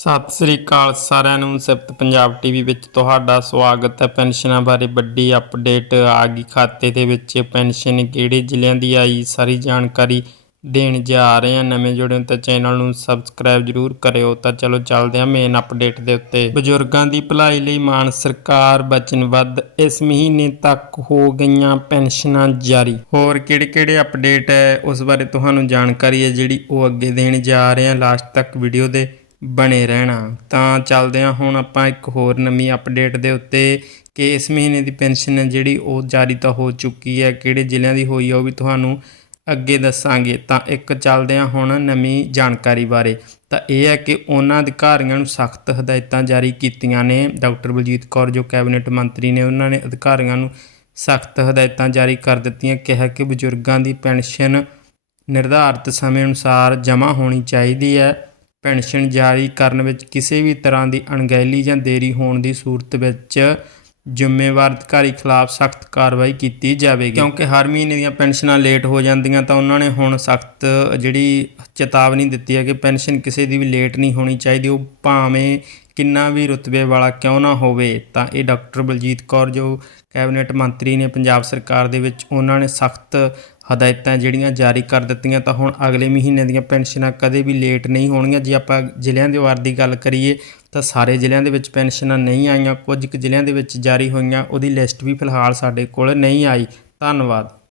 ਸਤਿ ਸ੍ਰੀ ਅਕਾਲ ਸਾਰਿਆਂ ਨੂੰ, ਸਿਫਤ ਪੰਜਾਬ ਟੀਵੀ ਵਿੱਚ ਤੁਹਾਡਾ ਸਵਾਗਤ ਹੈ। ਪੈਨਸ਼ਨਾਂ ਬਾਰੇ ਵੱਡੀ ਅਪਡੇਟ ਆ ਗਈ। ਖਾਤੇ ਦੇ ਵਿੱਚ ਪੈਨਸ਼ਨ ਕਿਹੜੇ ਜ਼ਿਲ੍ਹਿਆਂ ਦੀ ਆਈ, ਸਾਰੀ ਜਾਣਕਾਰੀ ਦੇਣ ਜਾ ਰਹੇ ਹਾਂ। ਨਵੇਂ ਜੁੜੇ ਹੋ ਤਾਂ ਚੈਨਲ ਨੂੰ ਸਬਸਕ੍ਰਾਈਬ ਜਰੂਰ ਕਰਿਓ। ਤਾਂ ਚਲੋ ਚੱਲਦੇ ਹਾਂ ਮੇਨ ਅਪਡੇਟ ਦੇ ਉੱਤੇ। ਬਜ਼ੁਰਗਾਂ ਦੀ ਭਲਾਈ ਲਈ ਮਾਨ ਸਰਕਾਰ ਵਚਨਬੱਧ ਇਸ ਮਹੀਨੇ ਤੱਕ ਹੋ ਗਈਆਂ ਪੈਨਸ਼ਨਾਂ ਜਾਰੀ। ਹੋਰ ਕਿਹੜੇ ਕਿਹੜੇ ਅਪਡੇਟ ਹੈ? ਉਸ ਬਾਰੇ ਤੁਹਾਨੂੰ ਜਾਣਕਾਰੀ ਹੈ ਜਿਹੜੀ ਉਹ ਅੱਗੇ ਦੇਣ ਜਾ ਰਹੇ ਹਾਂ। ਲਾਸਟ ਤੱਕ ਵੀਡੀਓ ਦੇ ਬਣੇ ਰਹਿਣਾ। ਤਾਂ ਚੱਲਦੇ ਹਾਂ ਹੁਣ ਆਪਾਂ ਇੱਕ ਹੋਰ ਨਵੀਂ ਅਪਡੇਟ ਦੇ ਉੱਤੇ ਕਿ ਇਸ ਮਹੀਨੇ ਦੀ ਪੈਨਸ਼ਨ ਹੈ ਜਿਹੜੀ ਉਹ ਜਾਰੀ ਤਾਂ ਹੋ ਚੁੱਕੀ ਹੈ, ਕਿਹੜੇ ਜ਼ਿਲ੍ਹਿਆਂ ਦੀ ਹੋਈ ਹੈ ਉਹ ਵੀ ਤੁਹਾਨੂੰ ਅੱਗੇ ਦੱਸਾਂਗੇ। ਤਾਂ ਇੱਕ ਚੱਲਦੇ ਹਾਂ ਹੁਣ ਨਵੀਂ ਜਾਣਕਾਰੀ ਬਾਰੇ। ਤਾਂ ਇਹ ਹੈ ਕਿ ਉਹਨਾਂ ਅਧਿਕਾਰੀਆਂ ਨੂੰ ਸਖਤ ਹਦਾਇਤਾਂ ਜਾਰੀ ਕੀਤੀਆਂ ਨੇ। ਡਾਕਟਰ ਬਲਜੀਤ ਕੌਰ, ਜੋ ਕੈਬਨਿਟ ਮੰਤਰੀ ਨੇ, ਉਹਨਾਂ ਨੇ ਅਧਿਕਾਰੀਆਂ ਨੂੰ ਸਖਤ ਹਦਾਇਤਾਂ ਜਾਰੀ ਕਰ ਦਿੱਤੀਆਂ, ਕਿਹਾ ਕਿ ਬਜ਼ੁਰਗਾਂ ਦੀ ਪੈਨਸ਼ਨ ਨਿਰਧਾਰਤ ਸਮੇਂ ਅਨੁਸਾਰ ਜਮ੍ਹਾਂ ਹੋਣੀ ਚਾਹੀਦੀ ਹੈ। ਪੈਨਸ਼ਨ ਜਾਰੀ ਕਰਨ ਵਿੱਚ ਕਿਸੇ ਵੀ ਤਰ੍ਹਾਂ ਦੀ ਅਣਗਹਿਲੀ ਜਾਂ ਦੇਰੀ ਹੋਣ ਦੀ ਸੂਰਤ ਵਿੱਚ ਜ਼ਿੰਮੇਵਾਰ ਅਧਿਕਾਰੀ ਖਿਲਾਫ ਸਖਤ ਕਾਰਵਾਈ ਕੀਤੀ ਜਾਵੇਗੀ। ਕਿਉਂਕਿ ਹਰ ਮਹੀਨੇ ਦੀਆਂ ਪੈਨਸ਼ਨਾਂ ਲੇਟ ਹੋ ਜਾਂਦੀਆਂ ਤਾਂ ਉਹਨਾਂ ਨੇ ਹੁਣ ਸਖਤ ਜਿਹੜੀ ਚੇਤਾਵਨੀ ਦਿੱਤੀ ਹੈ ਕਿ ਪੈਨਸ਼ਨ ਕਿਸੇ ਦੀ ਵੀ ਲੇਟ ਨਹੀਂ ਹੋਣੀ ਚਾਹੀਦੀ, ਉਹ ਭਾਵੇਂ ਕਿੰਨਾ ਵੀ ਰੁਤਬੇ ਵਾਲਾ ਕਿਉਂ ਨਾ ਹੋਵੇ, ਤਾਂ ਇਹ ਡਾਕਟਰ ਬਲਜੀਤ ਕੌਰ ਜੋ ਕੈਬਨਿਟ ਮੰਤਰੀ ਨੇ ਪੰਜਾਬ ਸਰਕਾਰ ਦੇ ਵਿੱਚ ਉਹਨਾਂ ਨੇ ਸਖਤ ਹਦਾਇਤਾਂ ਜਿਹੜੀਆਂ ਜਾਰੀ ਕਰ ਦਿੱਤੀਆਂ ਤਾਂ ਹੁਣ ਅਗਲੇ ਮਹੀਨੇ ਦੀਆਂ ਪੈਨਸ਼ਨਾਂ ਕਦੇ ਵੀ ਲੇਟ ਨਹੀਂ ਹੋਣਗੀਆਂ। ਜੇ ਆਪਾਂ ਜ਼ਿਲ੍ਹਿਆਂ ਦੇ ਵਾਰ ਦੀ ਗੱਲ ਕਰੀਏ ਤਾਂ ਸਾਰੇ ਜ਼ਿਲ੍ਹਿਆਂ ਦੇ ਵਿੱਚ ਪੈਨਸ਼ਨਾਂ ਨਹੀਂ ਆਈਆਂ। ਕੁਝ ਕੁ ਜ਼ਿਲ੍ਹਿਆਂ ਦੇ ਵਿੱਚ ਜਾਰੀ ਹੋਈਆਂ। ਉਹਦੀ ਲਿਸਟ ਵੀ ਫਿਲਹਾਲ ਸਾਡੇ ਕੋਲ ਨਹੀਂ ਆਈ। ਧੰਨਵਾਦ।